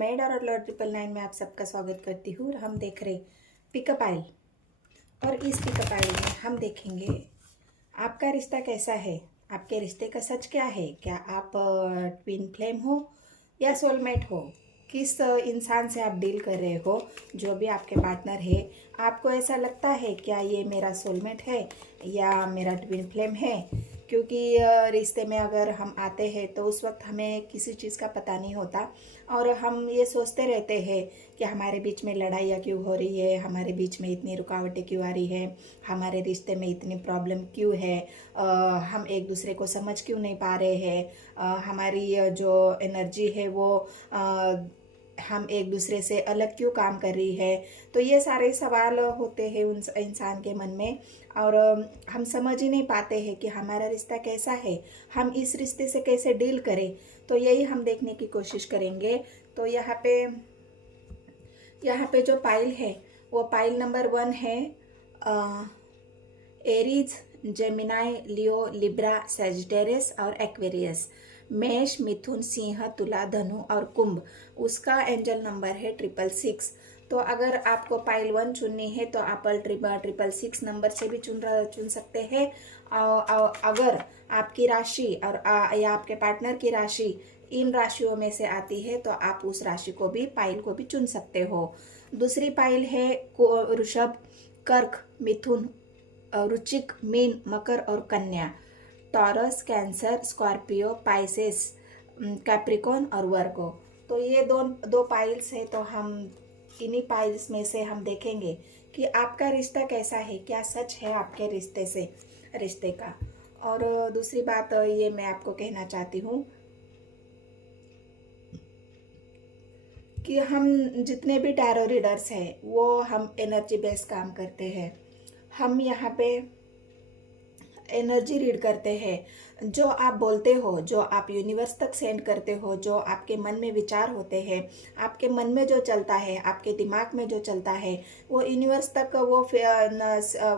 मैं dollar Lord 999 में आप सबका स्वागत करती हूँ और हम देख रहे पिकअप आइल। और इस पिकअप आइल में हम देखेंगे आपका रिश्ता कैसा है, आपके रिश्ते का सच क्या है, क्या आप ट्विन फ्लेम हो या सोलमेट हो, किस इंसान से आप डील कर रहे हो। जो भी आपके पार्टनर है, आपको ऐसा लगता है क्या ये मेरा सोलमेट है या मेरा ट्विन फ्लेम है। क्योंकि रिश्ते में अगर हम आते हैं तो उस वक्त हमें किसी चीज़ का पता नहीं होता और हम ये सोचते रहते हैं कि हमारे बीच में लड़ाइयाँ क्यों हो रही है, हमारे बीच में इतनी रुकावटें क्यों आ रही है, हमारे रिश्ते में इतनी प्रॉब्लम क्यों है, हम एक दूसरे को समझ क्यों नहीं पा रहे हैं, हमारी जो एनर्जी है वो हम एक दूसरे से अलग क्यों काम कर रही है। तो ये सारे सवाल होते हैं उन इंसान के मन में और हम समझ ही नहीं पाते हैं कि हमारा रिश्ता कैसा है, हम इस रिश्ते से कैसे डील करें। तो यही हम देखने की कोशिश करेंगे। तो यहाँ पे जो पाइल है वो पाइल नंबर 1 है एरीज, जेमिनाई, लियो, लिब्रा, सैजिटेरियस और एक्वेरियस। मेष, मिथुन, सिंह, तुला, धनु और कुंभ। उसका एंजल नंबर है 666। तो अगर आपको पाइल 1 चुननी है तो आप 666 नंबर से भी चुन सकते हैं। अगर आपकी राशि और या आपके पार्टनर की राशि इन राशियों में से आती है तो आप उस राशि को भी, पाइल को भी चुन सकते हो। दूसरी पाइल है वृषभ, कर्क, मिथुन, वृश्चिक, मीन, मकर और कन्या। Taurus, cancer, Scorpio, Pisces, Capricorn और वर्गो। तो ये दो पाइल्स है। तो हम इन्हीं पाइल्स में से हम देखेंगे कि आपका रिश्ता कैसा है, क्या सच है आपके रिश्ते का। और दूसरी बात ये मैं आपको कहना चाहती हूँ कि हम जितने भी टैरो रीडर्स हैं वो हम एनर्जी बेस्ड काम करते हैं। हम यहाँ पे एनर्जी रीड करते हैं। जो आप बोलते हो, जो आप यूनिवर्स तक सेंड करते हो, जो आपके मन में विचार होते हैं, आपके मन में जो चलता है, आपके दिमाग में जो चलता है, वो यूनिवर्स तक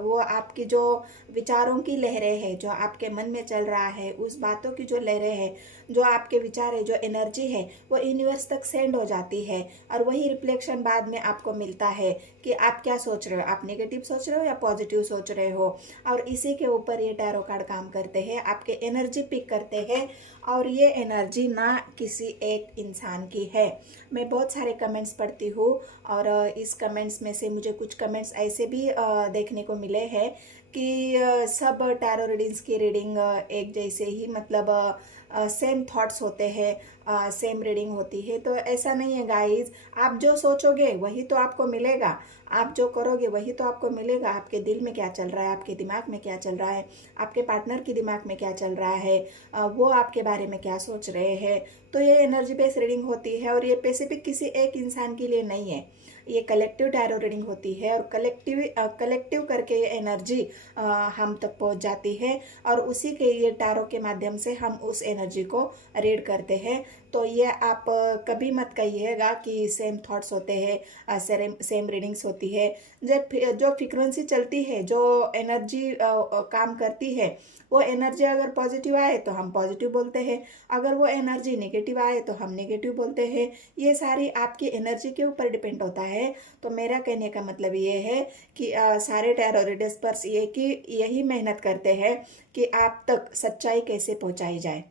वो आपकी जो विचारों की लहरें हैं, जो आपके मन में चल रहा है, उस बातों की जो लहरें हैं, जो आपके विचार है, जो एनर्जी है, वो यूनिवर्स तक सेंड हो जाती है और वही रिफ्लेक्शन बाद में आपको मिलता है कि आप क्या सोच रहे हो, आप नेगेटिव सोच रहे हो या पॉजिटिव सोच रहे हो। और इसी के ऊपर ये टैरो कार्ड काम करते हैं, आपके एनर्जी पिक करते हैं और ये एनर्जी ना किसी एक इंसान की है। मैं बहुत सारे कमेंट्स पढ़ती हूँ और इस कमेंट्स में से मुझे कुछ कमेंट्स ऐसे भी देखने को मिले हैं कि सब टैरो रीडिंग्स की रीडिंग एक जैसे ही, मतलब सेम थॉट्स होते हैं, सेम रीडिंग होती है। तो ऐसा नहीं है गाइज, आप जो सोचोगे वही तो आपको मिलेगा, आप जो करोगे वही तो आपको मिलेगा। आपके दिल में क्या चल रहा है, आपके दिमाग में क्या चल रहा है, आपके पार्टनर के दिमाग में क्या चल रहा है, वो आपके बारे में क्या सोच रहे हैं। तो ये एनर्जी बेस्ड रीडिंग होती है और ये स्पेसिफिक किसी एक इंसान के लिए नहीं है, ये कलेक्टिव टैरो रीडिंग होती है और कलेक्टिव करके ये एनर्जी हम तक पहुंच जाती है और उसी के ये टैरो के माध्यम से हम उस एनर्जी को रीड करते हैं। तो ये आप कभी मत कहिएगा कि सेम थॉट्स होते हैं, सेम रीडिंग्स होती है। जो फ्रीक्वेंसी चलती है, जो एनर्जी काम करती है, वो एनर्जी अगर पॉजिटिव आए तो हम पॉजिटिव बोलते हैं, अगर वो एनर्जी नेगेटिव आए तो हम नेगेटिव बोलते हैं। ये सारी आपकी एनर्जी के ऊपर डिपेंड होता है। तो मेरा कहने का मतलब ये है कि सारे टैरो रीडर्स पर यही मेहनत करते हैं कि आप तक सच्चाई कैसे पहुंचाई जाए,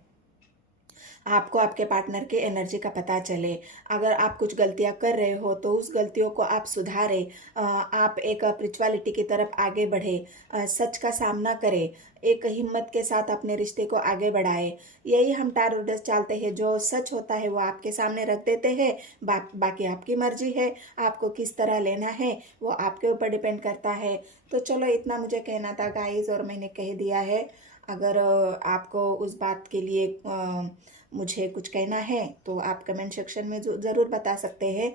आपको आपके पार्टनर के एनर्जी का पता चले। अगर आप कुछ गलतियां कर रहे हो तो उस गलतियों को आप सुधारें, आप एक स्पिरिचुअलिटी की तरफ आगे बढ़े, सच का सामना करें, एक हिम्मत के साथ अपने रिश्ते को आगे बढ़ाए। यही हम टैरो रीडर्स चाहते हैं। जो सच होता है वो आपके सामने रख देते हैं, बाकी आपकी मर्जी है, आपको किस तरह लेना है वो आपके ऊपर डिपेंड करता है। तो चलो, इतना मुझे कहना था गाइस और मैंने कह दिया है। अगर आपको उस बात के लिए मुझे कुछ कहना है तो आप कमेंट सेक्शन में ज़रूर बता सकते हैं।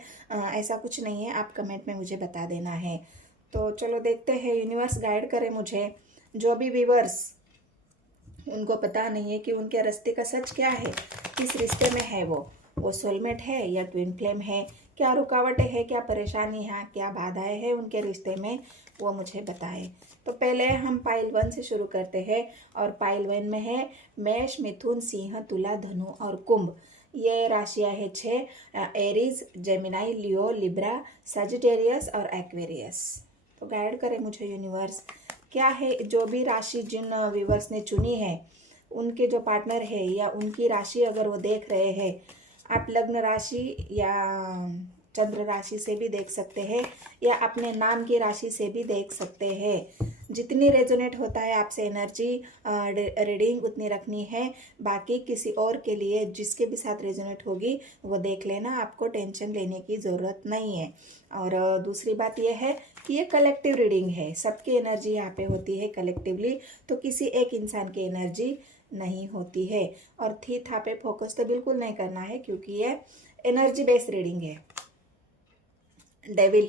ऐसा कुछ नहीं है, आप कमेंट में मुझे बता देना है। तो चलो देखते हैं, यूनिवर्स गाइड करे मुझे। जो भी व्यूवर्स, उनको पता नहीं है कि उनके रास्ते का सच क्या है, किस रिश्ते में है वो सोलमेट है या ट्विन फ्लेम है, क्या रुकावटें है, क्या परेशानी है, क्या बाधाएं हैं उनके रिश्ते में, वो मुझे बताए। तो पहले हम पाइल 1 से शुरू करते हैं और पाइल 1 में है मेष, मिथुन, सिंह, तुला, धनु और कुंभ। ये राशियाँ है 6, एरीज, जेमिनाई, लियो, लिब्रा, सजिटेरियस और एक्वेरियस। तो गाइड करे मुझे यूनिवर्स, क्या है जो भी राशि जिन व्यूवर्स ने चुनी है उनके जो पार्टनर है या उनकी राशि अगर वो देख रहे हैं, आप लग्न राशि या चंद्र राशि से भी देख सकते हैं या अपने नाम की राशि से भी देख सकते हैं। जितनी रेजोनेट होता है आपसे एनर्जी रीडिंग उतनी रखनी है। बाकी किसी और के लिए जिसके भी साथ रेजोनेट होगी वो देख लेना, आपको टेंशन लेने की ज़रूरत नहीं है। और दूसरी बात यह है कि ये कलेक्टिव रीडिंग है, सबकी एनर्जी यहाँ पे होती है कलेक्टिवली, तो किसी एक इंसान की एनर्जी नहीं होती है। और थी था पे फोकस तो बिल्कुल नहीं करना है क्योंकि ये एनर्जी बेस्ड रीडिंग है। डेविल,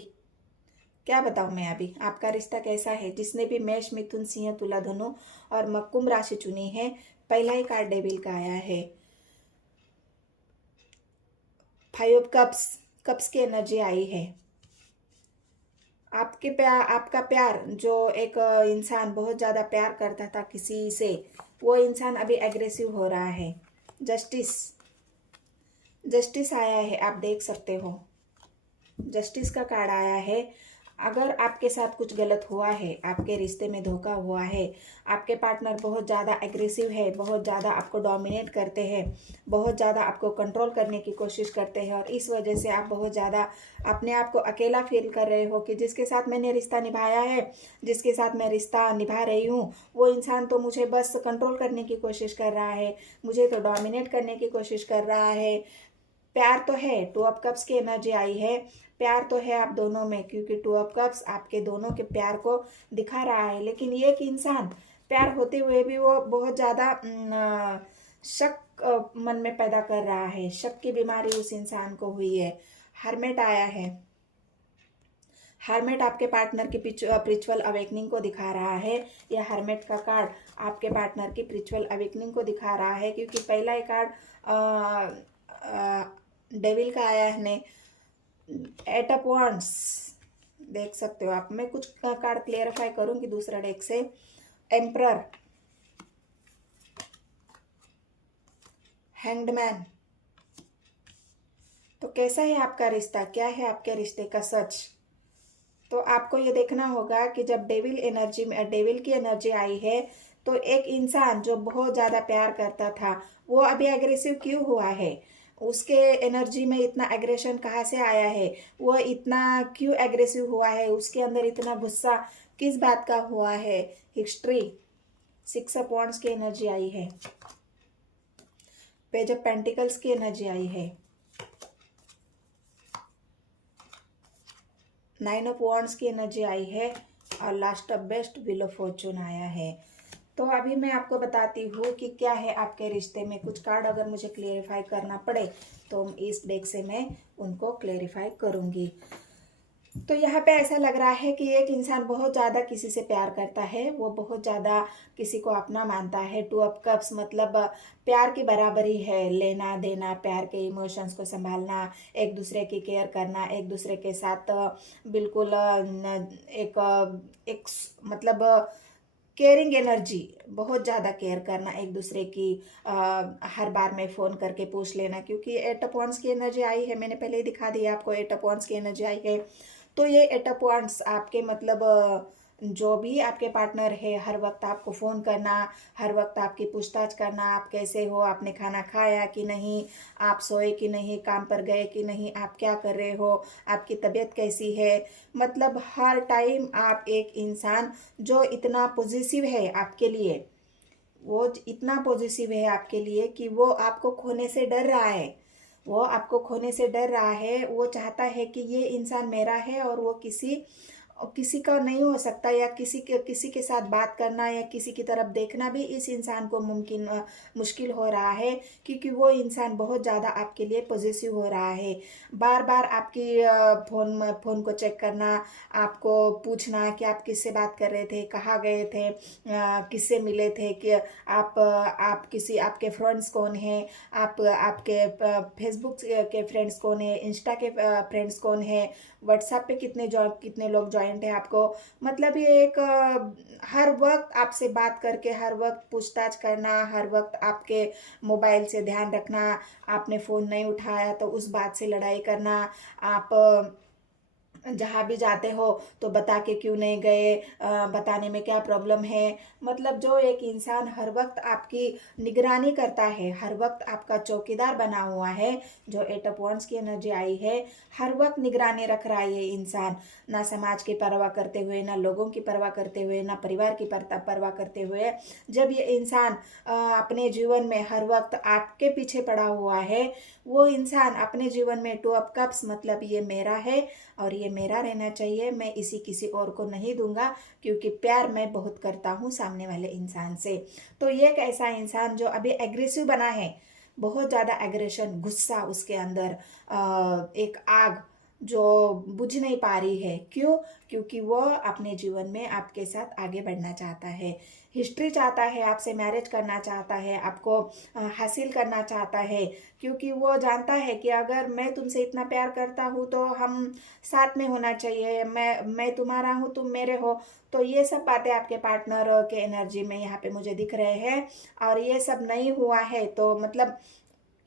क्या बताऊं मैं अभी आपका रिश्ता कैसा है। जिसने भी मेष, मिथुन, सिंह, तुला, धनु और मकुंभ राशि चुनी है, पहला ही कार्ड डेविल का आया है। 5 ऑफ कप्स, कप्स की एनर्जी आई है। आपका प्यार, जो एक इंसान बहुत ज़्यादा प्यार करता था किसी से, वो इंसान अभी एग्रेसिव हो रहा है। जस्टिस, जस्टिस आया है, आप देख सकते हो जस्टिस का कार्ड आया है। अगर आपके साथ कुछ गलत हुआ है, आपके रिश्ते में धोखा हुआ है, आपके पार्टनर बहुत ज़्यादा एग्रेसिव है, बहुत ज़्यादा आपको डोमिनेट करते हैं, बहुत ज़्यादा आपको कंट्रोल करने की कोशिश करते हैं और इस वजह से आप बहुत ज़्यादा अपने आप को अकेला फील कर रहे हो कि जिसके साथ मैंने रिश्ता निभाया है, जिसके साथ मैं रिश्ता निभा रही हूँ, वो इंसान तो मुझे बस कंट्रोल करने की कोशिश कर रहा है, मुझे तो डोमिनेट करने की कोशिश कर रहा है। प्यार तो है, 2 ऑफ कप्स की एनर्जी आई है, प्यार तो है आप दोनों में, क्योंकि 2 ऑफ कप्स आपके दोनों के प्यार को दिखा रहा है। लेकिन ये कि इंसान प्यार होते हुए भी वो बहुत ज़्यादा शक मन में पैदा कर रहा है, शक की बीमारी उस इंसान को हुई है। हर्मेट आया है, हर्मेट आपके पार्टनर की स्पिरिचुअल अवेकनिंग को दिखा रहा है। यह हर्मेट का कार्ड आपके पार्टनर की स्पिरिचुअल अवेकनिंग को दिखा रहा है, क्योंकि पहला ही कार्ड डेविल का आया है, 8 ऑफ वांड्स, देख सकते हो आप। मैं कुछ कार्ड क्लियरिफाई करूंगी दूसरा डेक से। Emperor, hanged man. तो कैसा है आपका रिश्ता, क्या है आपके रिश्ते का सच। तो आपको ये देखना होगा कि जब डेविल की एनर्जी आई है, तो एक इंसान जो बहुत ज़्यादा प्यार करता था वो अभी एग्रेसिव क्यों हुआ है, उसके एनर्जी में इतना एग्रेशन कहाँ से आया है, वो इतना क्यों एग्रेसिव हुआ है, उसके अंदर इतना गुस्सा किस बात का हुआ है। हिस्ट्री, 6 ऑफ वांड्स की एनर्जी आई है, पेज ऑफ पेंटिकल्स की एनर्जी आई है, 9 ऑफ वांड्स की एनर्जी आई है और last of best, wheel of Fortune आया है। तो अभी मैं आपको बताती हूँ कि क्या है आपके रिश्ते में। कुछ कार्ड अगर मुझे क्लेरिफाई करना पड़े तो इस डेक से मैं उनको क्लेरिफाई करूँगी। तो यहाँ पे ऐसा लग रहा है कि एक इंसान बहुत ज़्यादा किसी से प्यार करता है, वो बहुत ज़्यादा किसी को अपना मानता है। 2 ऑफ कप्स मतलब प्यार की बराबरी है, लेना देना, प्यार के इमोशंस को संभालना, एक दूसरे की केयर करना, एक दूसरे के साथ बिल्कुल एक मतलब केयरिंग एनर्जी, बहुत ज़्यादा केयर करना एक दूसरे की। हर बार में फ़ोन करके पूछ लेना, क्योंकि 8 ऑफ वांड्स की एनर्जी आई है, मैंने पहले ही दिखा दिया आपको 8 ऑफ वांड्स की एनर्जी आई है। तो ये 8 ऑफ वांड्स आपके मतलब जो भी आपके पार्टनर है, हर वक्त आपको फ़ोन करना, हर वक्त आपकी पूछताछ करना, आप कैसे हो, आपने खाना खाया कि नहीं, आप सोए कि नहीं, काम पर गए कि नहीं, आप क्या कर रहे हो, आपकी तबीयत कैसी है। मतलब हर टाइम आप एक इंसान जो इतना पॉजिटिव है आपके लिए, वो इतना पॉजिटिव है आपके लिए कि वो आपको खोने से डर रहा है, वो आपको खोने से डर रहा है। वो चाहता है कि ये इंसान मेरा है और वो किसी का नहीं हो सकता, या किसी के साथ बात करना या किसी की तरफ देखना भी इस इंसान को मुश्किल हो रहा है, क्योंकि वो इंसान बहुत ज़्यादा आपके लिए पॉजिटिव हो रहा है। बार बार आपकी फ़ोन को चेक करना, आपको पूछना कि आप किससे बात कर रहे थे, कहाँ गए थे, किससे मिले थे, कि आप आपके फ्रेंड्स कौन हैं, आपके फेसबुक के फ्रेंड्स कौन है, इंस्टा के फ्रेंड्स कौन है, व्हाट्सएप पे कितने लोग ज्वाइन पॉइंट है आपको, मतलब ये एक हर वक्त आपसे बात करके, हर वक्त पूछताछ करना, हर वक्त आपके मोबाइल से ध्यान रखना, आपने फ़ोन नहीं उठाया तो उस बात से लड़ाई करना, आप जहाँ भी जाते हो तो बता के क्यों नहीं गए, बताने में क्या प्रॉब्लम है। मतलब जो एक इंसान हर वक्त आपकी निगरानी करता है, हर वक्त आपका चौकीदार बना हुआ है, जो 8 ऑफ वांड्स की एनर्जी आई है, हर वक्त निगरानी रख रहा है ये इंसान, ना समाज की परवाह करते हुए, ना लोगों की परवाह करते हुए, ना परिवार की परवाह करते हुए। जब ये इंसान अपने जीवन में हर वक्त आपके पीछे पड़ा हुआ है, वो इंसान अपने जीवन में 2 ऑफ कप्स, मतलब ये मेरा है और ये मेरा रहना चाहिए, मैं इसी किसी और को नहीं दूंगा, क्योंकि प्यार मैं बहुत करता हूँ सामने वाले इंसान से। तो ये एक ऐसा इंसान जो अभी एग्रेसिव बना है, बहुत ज़्यादा एग्रेशन, गुस्सा उसके अंदर, एक आग जो बुझ नहीं पा रही है। क्यों? क्योंकि वो अपने जीवन में आपके साथ आगे बढ़ना चाहता है, हिस्ट्री चाहता है, आपसे मैरिज करना चाहता है, आपको हासिल करना चाहता है, क्योंकि वो जानता है कि अगर मैं तुमसे इतना प्यार करता हूँ तो हम साथ में होना चाहिए, मैं तुम्हारा हूँ, तुम मेरे हो। तो ये सब बातें आपके पार्टनर के एनर्जी में यहाँ पे मुझे दिख रहे हैं। और ये सब नहीं हुआ है तो मतलब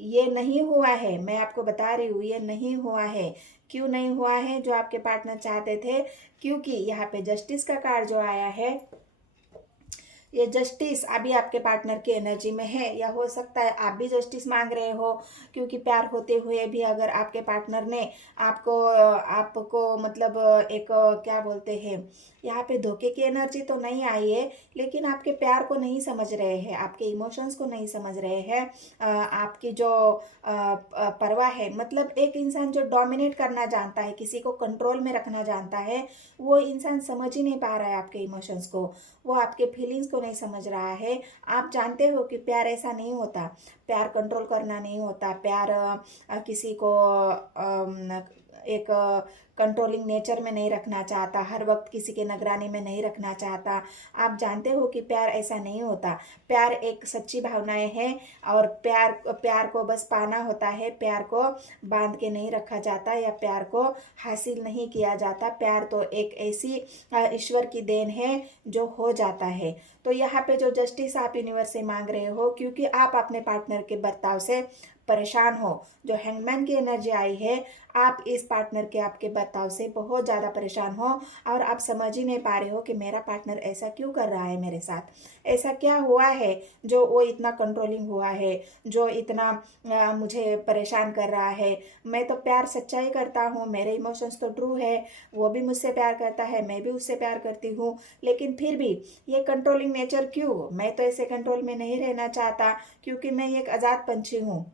ये नहीं हुआ है, मैं आपको बता रही हूँ, ये नहीं हुआ है। क्यों नहीं हुआ है? जो आपके पार्टनर चाहते थे, क्योंकि यहाँ पे जस्टिस का कार्ड जो आया है, ये जस्टिस अभी आपके पार्टनर की एनर्जी में है, या हो सकता है आप भी जस्टिस मांग रहे हो, क्योंकि प्यार होते हुए भी अगर आपके पार्टनर ने आपको आपको मतलब एक क्या बोलते हैं, यहाँ पे धोखे की एनर्जी तो नहीं आई है, लेकिन आपके प्यार को नहीं समझ रहे हैं, आपके इमोशंस को नहीं समझ रहे हैं, आपकी जो परवाह है, मतलब एक इंसान जो डोमिनेट करना जानता है, किसी को कंट्रोल में रखना जानता है, वो इंसान समझ ही नहीं पा रहा है आपके इमोशंस को, वो आपके फीलिंग्स को नहीं समझ रहा है। आप जानते हो कि प्यार ऐसा नहीं होता, प्यार कंट्रोल करना नहीं होता, प्यार किसी को एक कंट्रोलिंग नेचर में नहीं रखना चाहता, हर वक्त किसी के निगरानी में नहीं रखना चाहता। आप जानते हो कि प्यार ऐसा नहीं होता, प्यार एक सच्ची भावनाएं हैं, और प्यार को बस पाना होता है, प्यार को बांध के नहीं रखा जाता, या प्यार को हासिल नहीं किया जाता। प्यार तो एक ऐसी ईश्वर की देन है जो हो जाता है। तो यहाँ पे जो जस्टिस आप यूनिवर्स से मांग रहे हो, क्योंकि आप अपने पार्टनर के बर्ताव से परेशान हो, जो हैंगमैन की एनर्जी आई है, आप इस पार्टनर के आपके बर्ताव से बहुत ज़्यादा परेशान हो, और आप समझ ही नहीं पा रहे हो कि मेरा पार्टनर ऐसा क्यों कर रहा है मेरे साथ, ऐसा क्या हुआ है जो वो इतना कंट्रोलिंग हुआ है, जो इतना मुझे परेशान कर रहा है। मैं तो प्यार सच्चाई करता हूँ, मेरे इमोशंस तो ट्रू है, वो भी मुझसे प्यार करता है, मैं भी उससे प्यार करती हूँ, लेकिन फिर भी ये कंट्रोलिंग नेचर क्यों? मैं तो ऐसे कंट्रोल में नहीं रहना चाहता, क्योंकि मैं एक आज़ाद पंछी हूँ,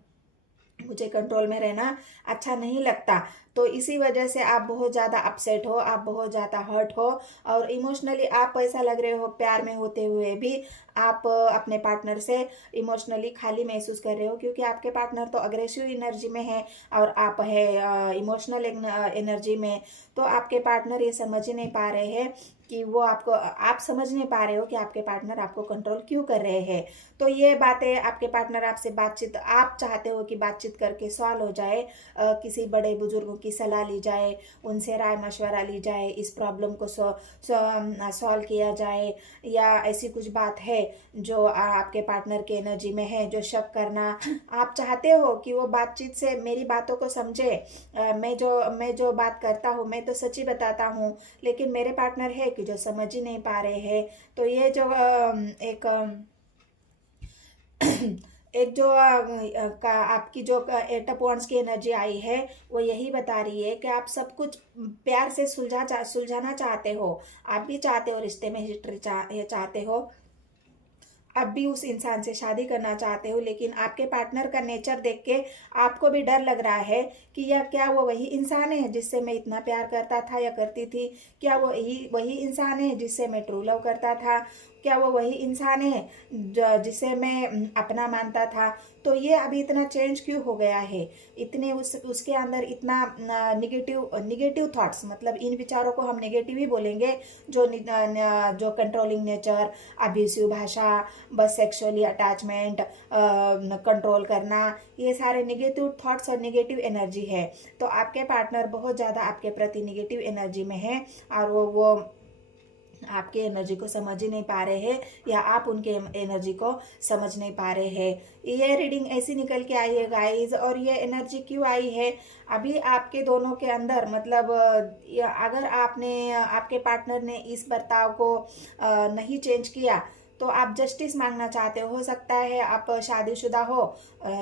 मुझे कंट्रोल में रहना अच्छा नहीं लगता। तो इसी वजह से आप बहुत ज़्यादा अपसेट हो, आप बहुत ज़्यादा हर्ट हो, और इमोशनली आप ऐसा लग रहे हो, प्यार में होते हुए भी आप अपने पार्टनर से इमोशनली खाली महसूस कर रहे हो, क्योंकि आपके पार्टनर तो अग्रेसिव एनर्जी में है और आप है इमोशनल एनर्जी में। तो आपके पार्टनर ये समझ ही नहीं पा रहे हैं कि वो आपको, आप समझ नहीं पा रहे हो कि आपके पार्टनर आपको कंट्रोल क्यों कर रहे हैं। तो ये बातें आपके पार्टनर आपसे बातचीत, आप चाहते हो कि बातचीत करके सॉल्व हो जाए, किसी बड़े बुजुर्गों की सलाह ली जाए, उनसे राय मशवरा ली जाए, इस प्रॉब्लम को सॉल्व किया जाए, या ऐसी कुछ बात है जो आपके पार्टनर के एनर्जी में है, जो शक करना, आप चाहते हो कि वो बातचीत से मेरी बातों को समझे। मैं जो बात करता हूँ, मैं तो सच्ची बताता हूँ, लेकिन मेरे पार्टनर है कि जो समझ ही नहीं पा रहे हैं। तो ये जो एक एक जो आपकी जो 8 ऑफ वांड्स की एनर्जी आई है, वो यही बता रही है कि आप सब कुछ प्यार से सुलझाना चाहते हो, आप भी चाहते हो रिश्ते में हिस्ट्री चाहते हो, अब भी उस इंसान से शादी करना चाहते हो, लेकिन आपके पार्टनर का नेचर देख के आपको भी डर लग रहा है कि यह क्या वो वही इंसान है जिससे मैं इतना प्यार करता था या करती थी, क्या वो वही इंसान है जिससे मैं ट्रू लव करता था, क्या वो वही इंसान है जिसे मैं अपना मानता था। तो ये अभी इतना चेंज क्यों हो गया है, इतने उसके अंदर इतना निगेटिव थॉट्स, मतलब इन विचारों को हम नेगेटिव ही बोलेंगे, जो कंट्रोलिंग नेचर, अब्यूसिव भाषा, बस सेक्सुअली अटैचमेंट कंट्रोल करना, ये सारे नेगेटिव थॉट्स और नेगेटिव एनर्जी है। तो आपके पार्टनर बहुत ज़्यादा आपके प्रति नेगेटिव एनर्जी में है और वो आपके एनर्जी को समझ ही नहीं पा रहे हैं या आप उनके एनर्जी को समझ नहीं पा रहे हैं। ये रीडिंग ऐसी निकल के आई है गाइस, और ये एनर्जी क्यों आई है, अभी आपके दोनों के अंदर मतलब अगर आपके पार्टनर ने इस बर्ताव को नहीं चेंज किया तो आप जस्टिस मांगना चाहते हो सकता है आप शादीशुदा हो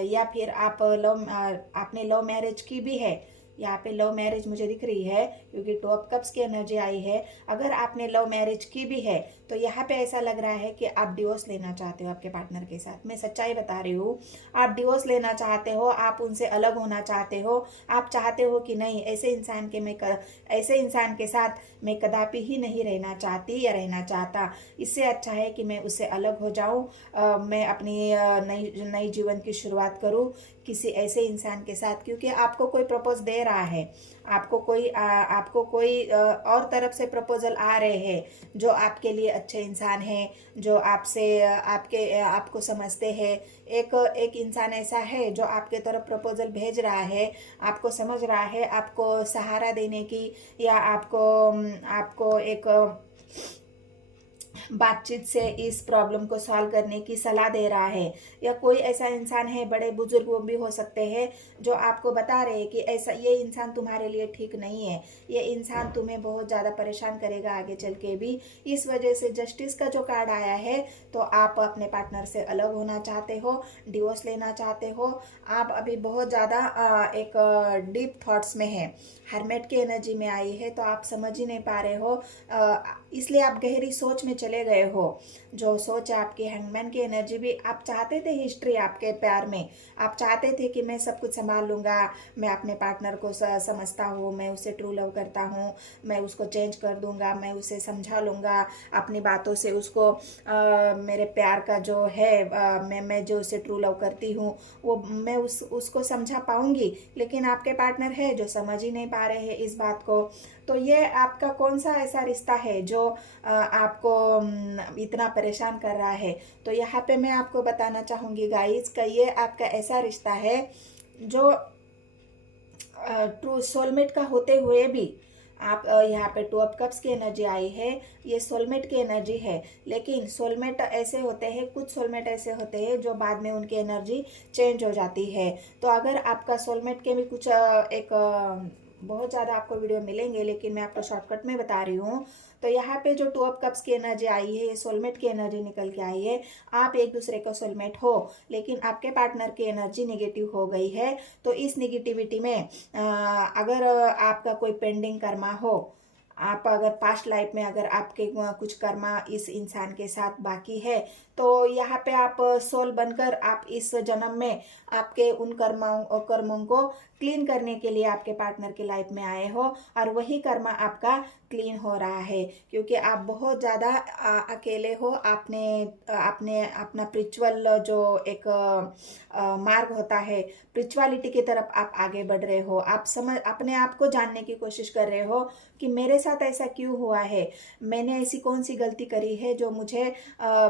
या फिर आपने लव मैरिज की भी है। यहाँ पे लव मैरिज मुझे दिख रही है क्योंकि 2 ऑफ कप्स की एनर्जी आई है। अगर आपने लव मैरिज की भी है तो यहाँ पे ऐसा लग रहा है कि आप डिवोर्स लेना चाहते हो आपके पार्टनर के साथ। मैं सच्चाई बता रही हूँ, आप डिवोर्स लेना चाहते हो, आप उनसे अलग होना चाहते हो। आप चाहते हो कि नहीं, ऐसे इंसान के साथ मैं कदापि ही नहीं रहना चाहती या रहना चाहता। इससे अच्छा है कि मैं उससे अलग हो जाऊँ, मैं अपनी नई जीवन की शुरुआत करूँ किसी ऐसे इंसान के साथ, क्योंकि आपको कोई प्रपोज दे रहा है, आपको कोई और तरफ से प्रपोजल आ रहे हैं जो आपके लिए अच्छे इंसान हैं, जो आपको समझते हैं। एक इंसान ऐसा है जो आपके तरफ प्रपोजल भेज रहा है, आपको समझ रहा है, आपको सहारा देने की या आपको एक बातचीत से इस प्रॉब्लम को सॉल्व करने की सलाह दे रहा है। या कोई ऐसा इंसान है, बड़े बुजुर्ग वो भी हो सकते हैं, जो आपको बता रहे हैं कि ऐसा ये इंसान तुम्हारे लिए ठीक नहीं है, ये इंसान तुम्हें बहुत ज़्यादा परेशान करेगा आगे चल के भी। इस वजह से जस्टिस का जो कार्ड आया है, तो आप अपने पार्टनर से अलग होना चाहते हो, डिवोर्स लेना चाहते हो। आप अभी बहुत ज़्यादा एक डीप थॉट्स में है, हर्मेट की एनर्जी में आई है, तो आप समझ ही नहीं पा रहे हो, इसलिए आप गहरी सोच में चले गए हो। जो सोच है आपकी हैंगमैन की एनर्जी भी, आप चाहते थे हिस्ट्री आपके प्यार में, आप चाहते थे कि मैं सब कुछ संभाल लूँगा, मैं अपने पार्टनर को समझता हूँ, मैं उसे ट्रू लव करता हूँ, मैं उसको चेंज कर दूँगा, मैं उसे समझा लूँगा, अपनी बातों से उसको मेरे प्यार का जो है मैं जो उसे ट्रू लव करती हूँ वो मैं उसको समझा पाऊँगी। लेकिन आपके पार्टनर है जो समझ ही नहीं पा रहे हैं इस बात को। तो ये आपका कौन सा ऐसा रिश्ता है जो आपको इतना परेशान कर रहा है। तो यहाँ पे मैं आपको बताना चाहूँगी गाइस का ये आपका ऐसा रिश्ता है जो ट्रू सोलमेट का होते हुए भी आप यहाँ पे 2 ऑफ कप्स की एनर्जी आई है, ये सोलमेट की एनर्जी है। लेकिन सोलमेट ऐसे होते हैं, कुछ सोलमेट ऐसे होते हैं जो बाद में उनकी एनर्जी चेंज हो जाती है। तो अगर आपका सोलमेट के भी कुछ बहुत ज़्यादा आपको वीडियो मिलेंगे, लेकिन मैं आपको शॉर्टकट में बता रही हूँ। तो यहाँ पे जो 2 ऑफ कप्स की एनर्जी आई है, ये सोलमेट की एनर्जी निकल के आई है। आप एक दूसरे को सोलमेट हो, लेकिन आपके पार्टनर की एनर्जी नेगेटिव हो गई है। तो इस नेगेटिविटी में अगर आपका कोई पेंडिंग कर्मा हो, आप अगर पास्ट लाइफ में अगर आपके कुछ कर्मा इस इंसान के साथ बाकी है, तो यहाँ पे आप सोल बनकर आप इस जन्म में आपके उन कर्मों को क्लीन करने के लिए आपके पार्टनर की लाइफ में आए हो, और वही कर्मा आपका क्लीन हो रहा है। क्योंकि आप बहुत ज़्यादा अकेले हो, आपने अपना स्पिरिचुअल जो एक मार्ग होता है, स्पिरिचुअलिटी की तरफ आप आगे बढ़ रहे हो। आप अपने आप को जानने की कोशिश कर रहे हो कि मेरे साथ ऐसा क्यों हुआ है, मैंने ऐसी कौन सी गलती करी है जो मुझे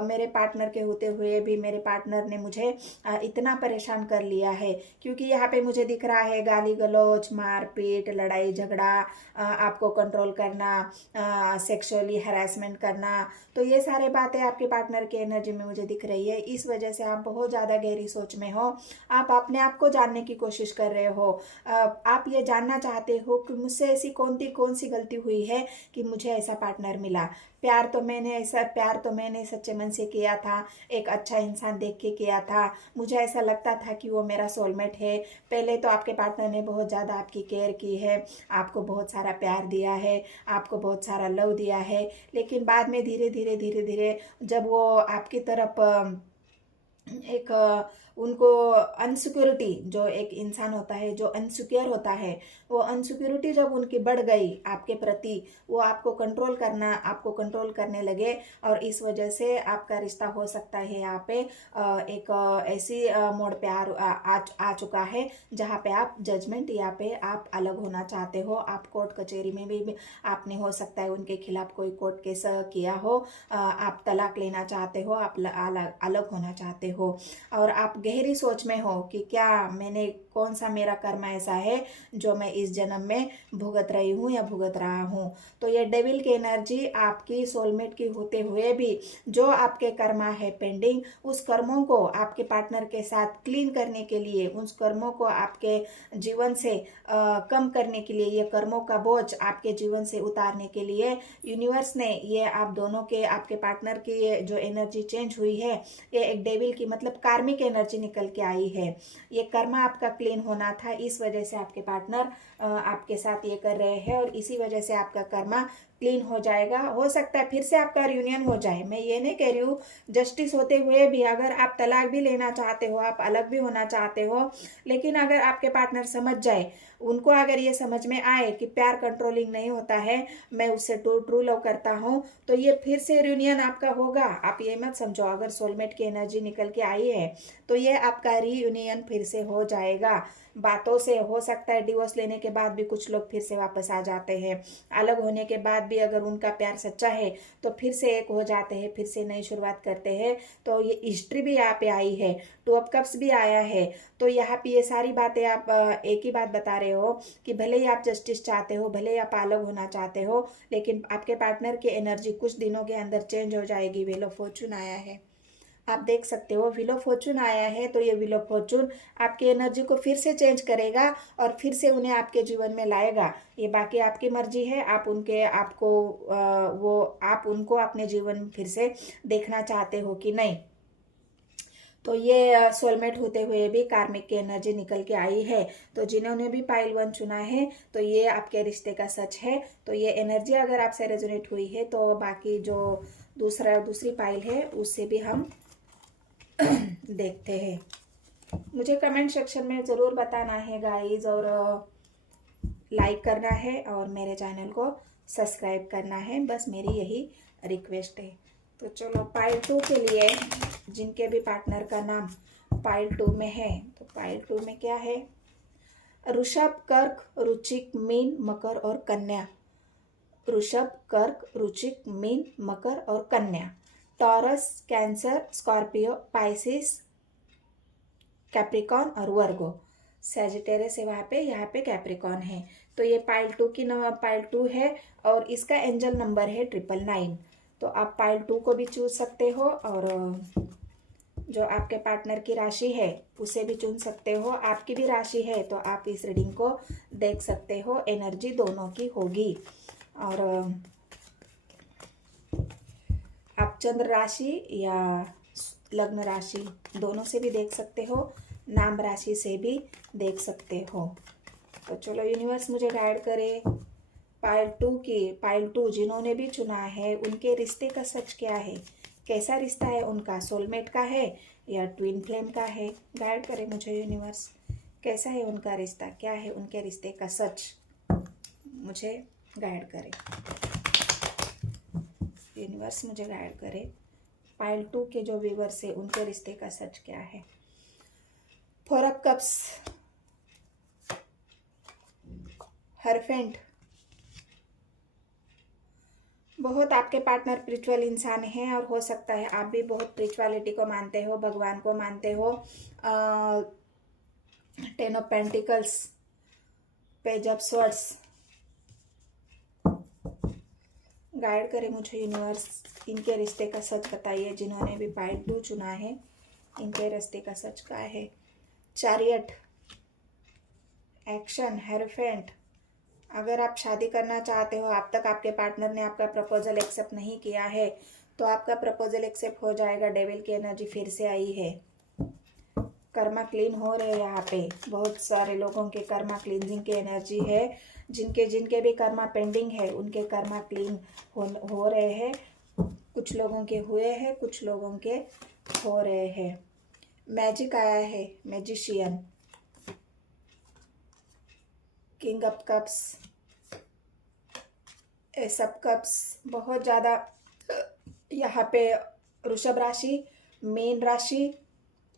मेरे पार्टनर के होते हुए भी मेरे पार्टनर ने मुझे इतना परेशान कर लिया है। क्योंकि यहाँ पे मुझे दिख रहा है गाली गलौज, मारपीट, लड़ाई झगड़ा, आपको कंट्रोल करना, सेक्सुअली हरासमेंट करना। तो ये सारे बातें आपके पार्टनर की एनर्जी में मुझे दिख रही है। इस वजह से आप बहुत ज़्यादा गहरी सोच में हो, आप अपने आप को जानने की कोशिश कर रहे हो। आप ये जानना चाहते हो कि मुझसे ऐसी कौन सी गलती हुई है कि मुझे ऐसा पार्टनर मिला। प्यार तो मैंने सच्चे मन से किया था, एक अच्छा इंसान देख के किया था, मुझे ऐसा लगता था कि वो मेरा सोलमेट है। पहले तो आपके पार्टनर ने बहुत ज़्यादा आपकी केयर की है, आपको बहुत सारा प्यार दिया है, आपको बहुत सारा लव दिया है। लेकिन बाद में धीरे धीरे जब वो आपकी तरफ एक उनको अनसिक्योरिटी, जो एक इंसान होता है जो अनसिक्योर होता है, वो अनसिक्योरिटी जब उनकी बढ़ गई आपके प्रति, वो आपको कंट्रोल करने लगे, और इस वजह से आपका रिश्ता हो सकता है यहाँ पे एक ऐसी मोड़ पे आ चुका है जहाँ पे आप जजमेंट, यहाँ पे आप अलग होना चाहते हो। आप कोर्ट कचहरी में भी आपने हो सकता है उनके खिलाफ कोई कोर्ट केस किया हो, आप तलाक लेना चाहते हो, आप अलग होना चाहते हो, और आप गहरी सोच में हो कि क्या मैंने, कौन सा मेरा कर्म ऐसा है जो मैं इस जन्म में भुगत रही हूँ या भुगत रहा हूँ। तो ये डेविल की एनर्जी आपकी सोलमेट की होते हुए भी जो आपके कर्मा है पेंडिंग, उस कर्मों को आपके पार्टनर के साथ क्लीन करने के लिए, उस कर्मों को आपके जीवन से कम करने के लिए, ये कर्मों का बोझ आपके जीवन से उतारने के लिए यूनिवर्स ने ये आप दोनों के, आपके पार्टनर की ये जो एनर्जी चेंज हुई है, ये एक डेविल की मतलब कार्मिक एनर्जी निकल के आई है। ये कर्मा आपका क्लीन होना था, इस वजह से आपके पार्टनर आपके साथ ये कर रहे हैं, और इसी वजह से आपका कर्मा क्लीन हो जाएगा। हो सकता है फिर से आपका रियूनियन हो जाए। मैं ये नहीं कह रही हूँ, जस्टिस होते हुए भी अगर आप तलाक भी लेना चाहते हो, आप अलग भी होना चाहते हो, लेकिन अगर आपके पार्टनर समझ जाए, उनको अगर ये समझ में आए कि प्यार कंट्रोलिंग नहीं होता है, मैं उससे ट्रू लव करता हूँ, तो ये फिर से रियूनियन आपका होगा। आप ये मत समझो, अगर सोलमेट की एनर्जी निकल के आई है तो ये आपका रीयूनियन फिर से हो जाएगा। बातों से हो सकता है डिवोर्स लेने के बाद भी कुछ लोग फिर से वापस आ जाते हैं, अलग होने के बाद भी अगर उनका प्यार सच्चा है तो फिर से एक हो जाते हैं, फिर से नई शुरुआत करते हैं। तो ये हिस्ट्री भी यहाँ पे आई है, 2 ऑफ कप्स भी आया है। तो यहाँ पे ये सारी बातें आप एक ही बात बता रहे हो कि भले ही आप जस्टिस चाहते हो, भले ही आप अलग होना चाहते हो, लेकिन आपके पार्टनर की एनर्जी कुछ दिनों के अंदर चेंज हो जाएगी। व्हील ऑफ फॉर्चून आया है, आप देख सकते हो, व्हील ऑफ फॉर्चून आया है। तो ये व्हील ऑफ फॉर्चून आपकी एनर्जी को फिर से चेंज करेगा और फिर से उन्हें आपके जीवन में लाएगा। ये बाकी आपकी मर्जी है, आप उनको अपने जीवन में फिर से देखना चाहते हो कि नहीं। तो ये सोलमेट होते हुए भी कार्मिक की एनर्जी निकल के आई है। तो जिन्होंने भी पाइल 1 चुना है, तो ये आपके रिश्ते का सच है। तो ये एनर्जी अगर आपसे रेजोनेट हुई है, तो बाकी जो दूसरी पाइल है उससे भी हम देखते हैं। मुझे कमेंट सेक्शन में ज़रूर बताना है गाइस, और लाइक करना है और मेरे चैनल को सब्सक्राइब करना है, बस मेरी यही रिक्वेस्ट है। तो चलो पाइल 2 के लिए, जिनके भी पार्टनर का नाम पाइल 2 में है, तो पाइल 2 में क्या है? वृषभ, कर्क, रुचिक, मीन, मकर और कन्या। वृषभ, कर्क, रुचिक, मीन, मकर और कन्या। Taurus, cancer, Scorpio, Pisces, Capricorn और वर्गो। सैजिटेरियस है वहाँ पे, यहाँ पे कैप्रिकॉन है। तो ये पाइल 2 है और इसका एंजल नंबर है 999। तो आप पाइल 2 को भी चूज सकते हो, और जो आपके पार्टनर की राशि है उसे भी चुन सकते हो। आपकी भी राशि है तो आप इस रीडिंग को देख सकते हो, एनर्जी दोनों की होगी। और आप चंद्र राशि या लग्न राशि दोनों से भी देख सकते हो, नाम राशि से भी देख सकते हो। तो चलो यूनिवर्स मुझे गाइड करे, पाइल 2 जिन्होंने भी चुना है, उनके रिश्ते का सच क्या है? कैसा रिश्ता है उनका? सोलमेट का है या ट्विन फ्लेम का है? गाइड करे मुझे यूनिवर्स, कैसा है उनका रिश्ता, क्या है उनके रिश्ते का सच, मुझे गाइड करे यूनिवर्स, मुझे गाइड करे। पाइल 2 के जो व्यूवर्स है उनके रिश्ते का सच क्या है? 4 ऑफ कप्स, हरफेंट। बहुत आपके पार्टनर स्पिरिचुअल इंसान हैं, और हो सकता है आप भी बहुत स्पिरिचुअलिटी को मानते हो, भगवान को मानते हो। 10 of pentacles, page of swords. Guide करे मुझे यूनिवर्स, इनके रिश्ते का सच बताइए। जिन्होंने भी पाइल 2 चुना है, इनके रिश्ते का सच क्या है? Chariot, action, hierophant. अगर आप शादी करना चाहते हो, अब तक आपके पार्टनर ने आपका प्रपोजल एक्सेप्ट नहीं किया है, तो आपका प्रपोजल एक्सेप्ट हो जाएगा। डेविल की एनर्जी फिर से आई है। कर्मा क्लीन हो रहे हैं यहाँ पे, बहुत सारे लोगों के कर्मा क्लींजिंग की एनर्जी है। जिनके भी कर्मा पेंडिंग है उनके कर्मा क्लीन हो रहे हैं। कुछ लोगों के हुए हैं, कुछ लोगों के हो रहे हैं। मैजिक आया है, magician, king of cups, S of cups, बहुत ज़्यादा यहाँ पे वृषभ राशि, मीन राशि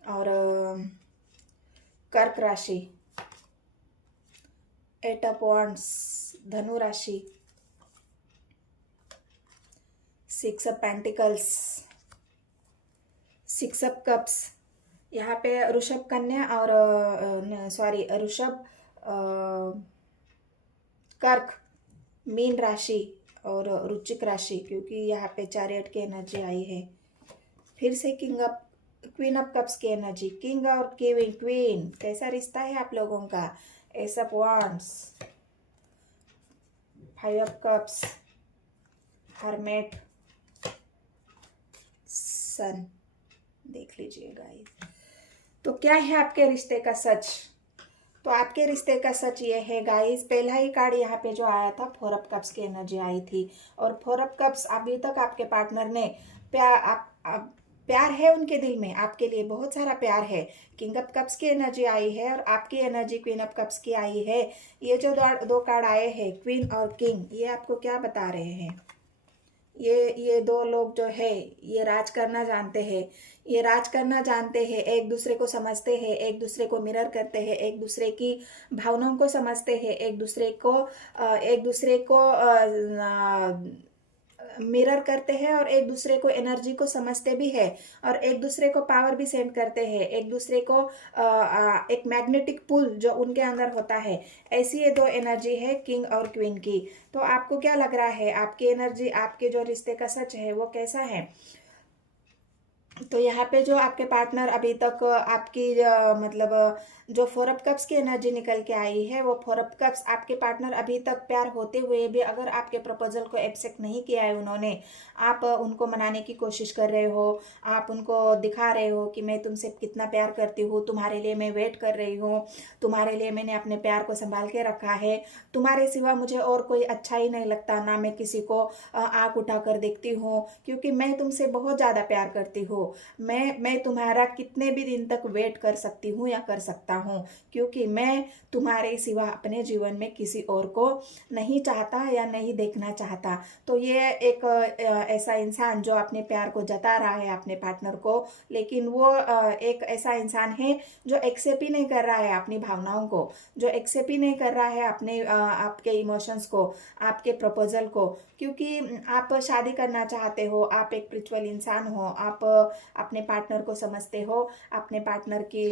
और कर्क राशि, एट ऑफ वांड्स, धनु राशि, six of pentacles, six of cups, यहाँ पे ऋषभ कन्या और सॉरी ऋषभ कर्क, मीन राशि और वृश्चिक राशि, क्योंकि यहाँ पे चैरियट की एनर्जी आई है। फिर से क्वीन ऑफ कप्स की एनर्जी, किंग और क्वीन, कैसा रिश्ता है आप लोगों का, ace of wands, five of cups, hermit, sun, देख लीजिए गाइस। तो क्या है आपके रिश्ते का सच? तो आपके रिश्ते का सच ये है गाइस, पहला ही कार्ड यहाँ पे जो आया था, फोर ऑफ कप्स की एनर्जी आई थी, और फोर ऑफ कप्स अभी तक आपके पार्टनर ने प्यार है उनके दिल में, आपके लिए बहुत सारा प्यार है। किंग ऑफ कप्स की एनर्जी आई है और आपकी एनर्जी क्वीन ऑफ कप्स की आई है। ये जो दो कार्ड आए हैं, क्वीन और किंग, ये आपको क्या बता रहे हैं? ये दो लोग जो है ये राज करना जानते हैं, ये राज करना जानते हैं, एक दूसरे को समझते हैं, एक दूसरे को मिरर करते हैं, एक दूसरे की भावनाओं को समझते हैं, एक दूसरे को मिरर करते हैं और एक दूसरे को एनर्जी को समझते भी है और एक दूसरे को पावर भी सेंड करते हैं, एक दूसरे को एक मैग्नेटिक पुल जो उनके अंदर होता है। ऐसी ये दो एनर्जी है किंग और क्वीन की। तो आपको क्या लग रहा है, आपकी एनर्जी, आपके जो रिश्ते का सच है वो कैसा है? तो यहाँ पे जो आपके पार्टनर अभी तक आपकी मतलब जो फोर ऑफ कप्स की एनर्जी निकल के आई है, वो फोर ऑफ कप्स आपके पार्टनर अभी तक प्यार होते हुए भी अगर आपके प्रपोजल को एक्सेप्ट नहीं किया है उन्होंने, आप उनको मनाने की कोशिश कर रहे हो, आप उनको दिखा रहे हो कि मैं तुमसे कितना प्यार करती हूँ, तुम्हारे लिए मैं वेट कर रही हूँ, तुम्हारे लिए मैंने अपने प्यार को संभाल के रखा है, तुम्हारे सिवा मुझे और कोई अच्छा ही नहीं लगता, ना मैं किसी को आँख उठा कर देखती हूँ, क्योंकि मैं तुमसे बहुत ज़्यादा प्यार करती हूँ। मैं तुम्हारा कितने भी दिन तक वेट कर सकती हूँ या कर सकता हूँ, क्योंकि मैं तुम्हारे सिवा अपने जीवन में किसी और को नहीं चाहता या नहीं देखना चाहता। तो ये एक ऐसा इंसान जो अपने प्यार को जता रहा है अपने पार्टनर को, लेकिन वो एक ऐसा इंसान है जो एक्सेप्ट ही नहीं कर रहा है अपनी भावनाओं को, जो एक्सेप्ट ही नहीं कर रहा है अपने आपके इमोशंस को, आपके प्रपोजल को, क्योंकि आप शादी करना चाहते हो, आप एक स्पिरिचुअल इंसान हो, आप अपने पार्टनर को समझते हो, अपने पार्टनर की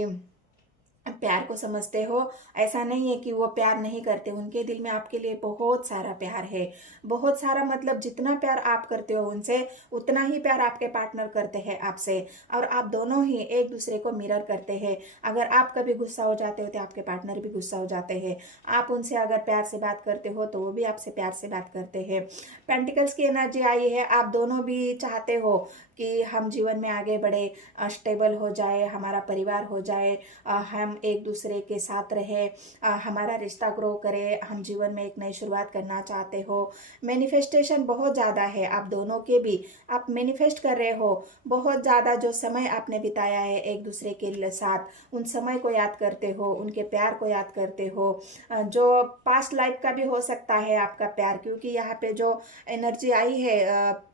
प्यार को समझते हो। ऐसा नहीं है कि वो प्यार नहीं करते, उनके दिल में आपके लिए बहुत सारा प्यार है, बहुत सारा, मतलब जितना प्यार आप करते हो उनसे उतना ही प्यार आपके पार्टनर करते हैं आपसे, और आप दोनों ही एक दूसरे को मिरर करते हैं। अगर आप कभी गुस्सा हो जाते हो तो आपके पार्टनर भी गुस्सा हो जाते हैं, आप उनसे अगर प्यार से बात करते हो तो वो भी आपसे प्यार से बात करते हैं। पेंटिकल्स की एनर्जी आई है, आप दोनों भी चाहते हो कि हम जीवन में आगे बढ़े, स्टेबल हो जाए, हमारा परिवार हो जाए, हम एक दूसरे के साथ रहे, हमारा रिश्ता ग्रो करे, हम जीवन में एक नई शुरुआत करना चाहते हो। मैनिफेस्टेशन बहुत ज़्यादा है आप दोनों के भी, आप मैनिफेस्ट कर रहे हो बहुत ज़्यादा, जो समय आपने बिताया है एक दूसरे के साथ, उन समय को याद करते हो, उनके प्यार को याद करते हो, जो पास्ट लाइफ का भी हो सकता है आपका प्यार, क्योंकि यहाँ पे जो एनर्जी आई है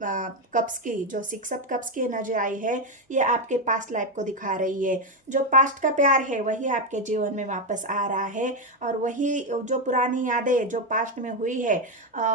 कप्स की, जो सिक्स ऑफ कप्स की एनर्जी आई है, ये आपके पास्ट लाइफ को दिखा रही है। जो पास्ट का प्यार है वही आपके जीवन में वापस आ रहा है, और वही जो पुरानी यादें जो पास्ट में हुई है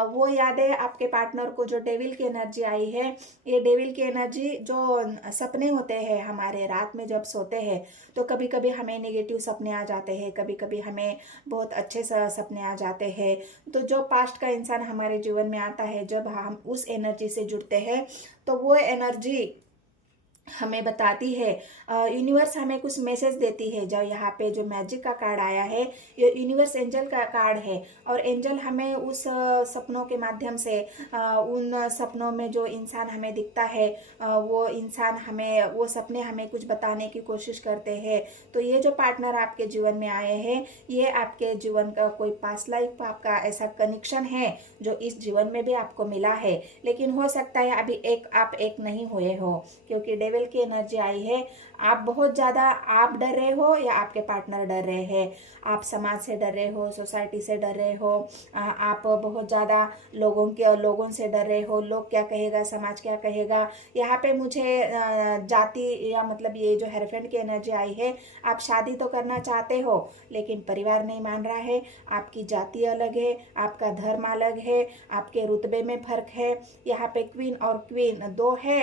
वो यादें आपके पार्टनर को, जो डेविल की एनर्जी आई है, ये डेविल की एनर्जी, जो सपने होते हैं हमारे, रात में जब सोते हैं तो कभी कभी हमें नेगेटिव सपने आ जाते हैं, कभी कभी हमें बहुत अच्छे सपने आ जाते हैं। तो जो पास्ट का इंसान हमारे जीवन में आता है, जब हम उस एनर्जी से जुड़ते हैं तो वो एनर्जी हमें बताती है, यूनिवर्स हमें कुछ मैसेज देती है। जो यहाँ पे जो मैजिक का कार्ड आया है, ये यूनिवर्स एंजल का कार्ड है, और एंजल हमें उस सपनों के माध्यम से, उन सपनों में जो इंसान हमें दिखता है, वो इंसान हमें, वो सपने हमें कुछ बताने की कोशिश करते हैं। तो ये जो पार्टनर आपके जीवन में आए हैं, ये आपके जीवन का कोई पास्ट लाइफ आपका ऐसा कनेक्शन है जो इस जीवन में भी आपको मिला है, लेकिन हो सकता है अभी आप एक नहीं हुए हो, क्योंकि लेवल की एनर्जी आई है। आप बहुत ज़्यादा आप डर रहे हो या आपके पार्टनर डर रहे हैं, आप समाज से डर रहे हो, सोसाइटी से डर रहे हो, आप बहुत ज़्यादा लोगों से डर रहे हो, लोग क्या कहेगा, समाज क्या कहेगा। यहाँ पे मुझे जाति या मतलब ये जो हेरफेंड की एनर्जी आई है, आप शादी तो करना चाहते हो लेकिन परिवार नहीं मान रहा है, आपकी जाति अलग है, आपका धर्म अलग है, आपके रुतबे में फर्क है। यहाँ पे क्वीन और क्वीन दो है।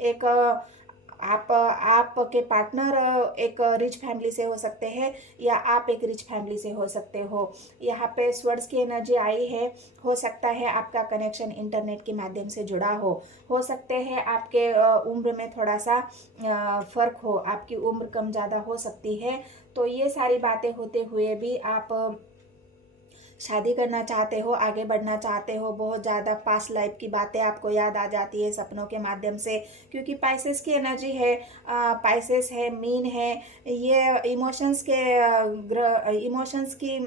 एक आपके पार्टनर एक रिच फैमिली से हो सकते हैं या आप एक रिच फैमिली से हो सकते हो। यहाँ पे स्वर्ड्स की एनर्जी आई है। हो सकता है आपका कनेक्शन इंटरनेट के माध्यम से जुड़ा हो सकते हैं आपके उम्र में थोड़ा सा फर्क हो, आपकी उम्र कम ज़्यादा हो सकती है। तो ये सारी बातें होते हुए भी आप शादी करना चाहते हो, आगे बढ़ना चाहते हो, बहुत ज़्यादा पास्ट लाइफ की बातें आपको याद आ जाती है सपनों के माध्यम से, क्योंकि पाइसेस की एनर्जी है। पाइसेस है, मीन है, ये इमोशंस की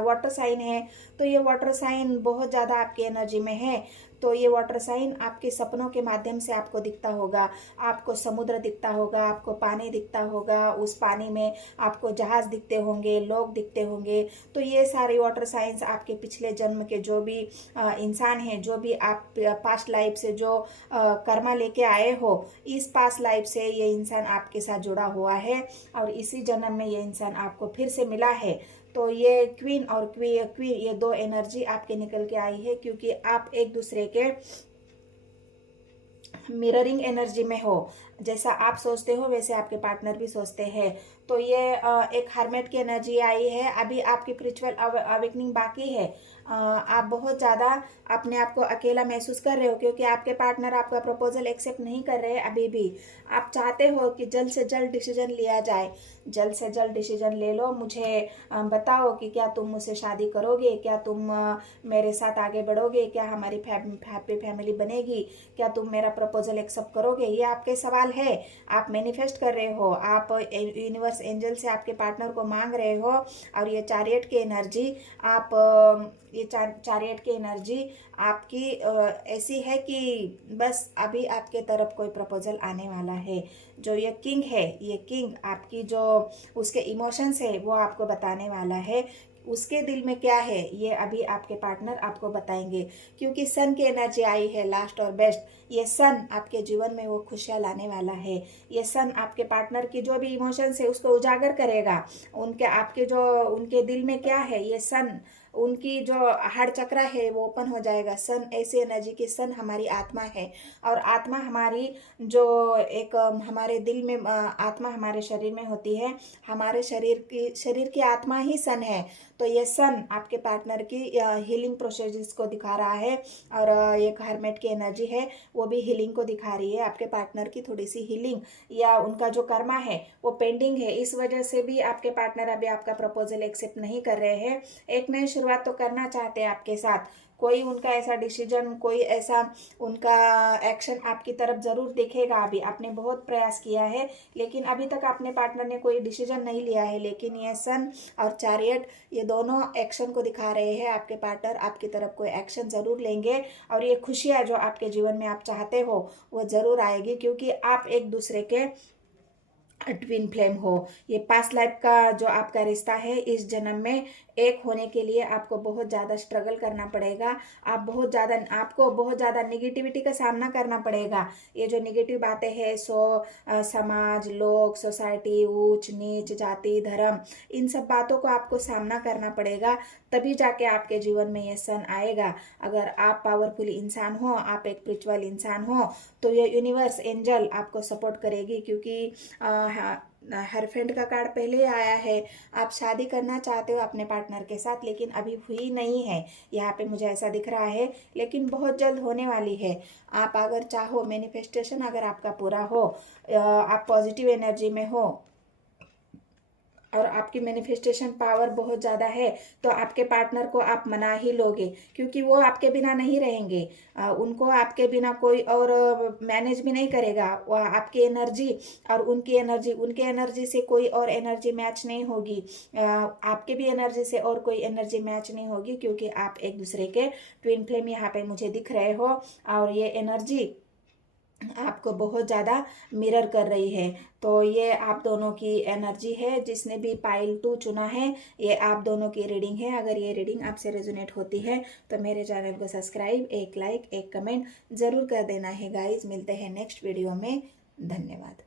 वाटर साइन है। तो ये वाटर साइन बहुत ज़्यादा आपकी एनर्जी में है। तो ये वाटर साइन आपके सपनों के माध्यम से आपको दिखता होगा। आपको समुद्र दिखता होगा, आपको पानी दिखता होगा, उस पानी में आपको जहाज दिखते होंगे, लोग दिखते होंगे। तो ये सारे वाटर साइंस आपके पिछले जन्म के जो भी इंसान हैं, जो भी आप पास्ट लाइफ से जो कर्मा लेके आए हो, इस पास्ट लाइफ से ये इंसान आपके साथ जुड़ा हुआ है और इसी जन्म में ये इंसान आपको फिर से मिला है। तो ये क्वीन और क्वीन ये दो एनर्जी आपके निकल के आई है, क्योंकि आप एक दूसरे के मिररिंग एनर्जी में हो। जैसा आप सोचते हो वैसे आपके पार्टनर भी सोचते हैं। तो ये एक हर्मेट की एनर्जी आई है। अभी आपकी स्पिरिचुअल अवेकनिंग बाकी है। आप बहुत ज़्यादा अपने आप को अकेला महसूस कर रहे हो, क्योंकि आपके पार्टनर आपका प्रपोजल एक्सेप्ट नहीं कर रहे हैं अभी भी। आप चाहते हो कि जल्द से जल्द डिसीजन लिया जाए, जल्द से जल्द डिसीजन ले लो। मुझे बताओ कि क्या तुम मुझसे शादी करोगे, क्या तुम मेरे साथ आगे बढ़ोगे, क्या हमारी हैप्पी फैमिली बनेगी, क्या तुम मेरा प्रपोजल एक्सेप्ट करोगे। ये आपके सवाल है। आप मैनिफेस्ट कर रहे हो, आप यूनिवर्स एंजल से आपके पार्टनर को मांग रहे हो। और ये चैरियट की एनर्जी चैरियट की एनर्जी आपकी ऐसी है कि बस अभी आपके तरफ कोई प्रपोजल आने वाला है। जो ये किंग है, ये किंग आपकी जो उसके इमोशंस है वो आपको बताने वाला है। उसके दिल में क्या है ये अभी आपके पार्टनर आपको बताएंगे, क्योंकि सन की एनर्जी आई है लास्ट और बेस्ट। ये सन आपके जीवन में वो खुशियाँ लाने वाला है। ये सन आपके पार्टनर की जो भी इमोशंस है उसको उजागर करेगा। उनके दिल में क्या है, ये सन उनकी जो हार्ट चक्र है वो ओपन हो जाएगा। सन ऐसी एनर्जी की, सन हमारी आत्मा है और आत्मा हमारी जो एक हमारे दिल में आत्मा हमारे शरीर में होती है। हमारे शरीर की आत्मा ही सन है। तो ये सन आपके पार्टनर की हीलिंग प्रोसेस को दिखा रहा है। और एक हर्मेट की एनर्जी है, वो भी हीलिंग को दिखा रही है। आपके पार्टनर की थोड़ी सी हीलिंग या उनका जो कर्मा है वो पेंडिंग है, इस वजह से भी आपके पार्टनर अभी आपका प्रपोजल एक्सेप्ट नहीं कर रहे हैं। एक नई शुरुआत तो करना चाहते हैं आपके साथ। कोई उनका ऐसा डिसीजन, कोई ऐसा उनका एक्शन आपकी तरफ जरूर दिखेगा। अभी आपने बहुत प्रयास किया है लेकिन अभी तक अपने पार्टनर ने कोई डिसीजन नहीं लिया है, लेकिन ये सन और चैरियट ये दोनों एक्शन को दिखा रहे हैं। आपके पार्टनर आपकी तरफ कोई एक्शन जरूर लेंगे और ये खुशियाँ जो आपके जीवन में आप चाहते हो वो जरूर आएगी, क्योंकि आप एक दूसरे के ट्विन फ्लेम हो। ये पास्ट लाइफ का जो आपका रिश्ता है, इस जन्म में एक होने के लिए आपको बहुत ज़्यादा स्ट्रगल करना पड़ेगा। आपको बहुत ज़्यादा निगेटिविटी का सामना करना पड़ेगा। ये जो निगेटिव बातें हैं समाज, लोग, सोसाइटी, ऊंच नीच, जाति, धर्म, इन सब बातों को आपको सामना करना पड़ेगा, तभी जाके आपके जीवन में ये सन आएगा। अगर आप पावरफुल इंसान हो, आप एक स्पिरिचुअल इंसान हो, तो ये यूनिवर्स एंजल आपको सपोर्ट करेगी, क्योंकि हरफेंड का कार्ड पहले ही आया है। आप शादी करना चाहते हो अपने पार्टनर के साथ, लेकिन अभी हुई नहीं है यहाँ पे, मुझे ऐसा दिख रहा है, लेकिन बहुत जल्द होने वाली है। आप अगर चाहो, मैनिफेस्टेशन अगर आपका पूरा हो, आप पॉजिटिव एनर्जी में हो और आपकी मैनिफेस्टेशन पावर बहुत ज़्यादा है, तो आपके पार्टनर को आप मना ही लोगे, क्योंकि वो आपके बिना नहीं रहेंगे। उनको आपके बिना कोई और मैनेज भी नहीं करेगा। वो आपकी एनर्जी और उनकी एनर्जी से कोई और एनर्जी मैच नहीं होगी। आपके भी एनर्जी से और कोई एनर्जी मैच नहीं होगी, क्योंकि आप एक दूसरे के ट्विन फ्लेम यहाँ पे मुझे दिख रहे हो। और ये एनर्जी आपको बहुत ज़्यादा मिरर कर रही है। तो ये आप दोनों की एनर्जी है। जिसने भी पाइल 2 चुना है, ये आप दोनों की रीडिंग है। अगर ये रीडिंग आपसे रेजोनेट होती है तो मेरे चैनल को सब्सक्राइब, एक लाइक, एक कमेंट ज़रूर कर देना है गाइज। मिलते हैं नेक्स्ट वीडियो में। धन्यवाद।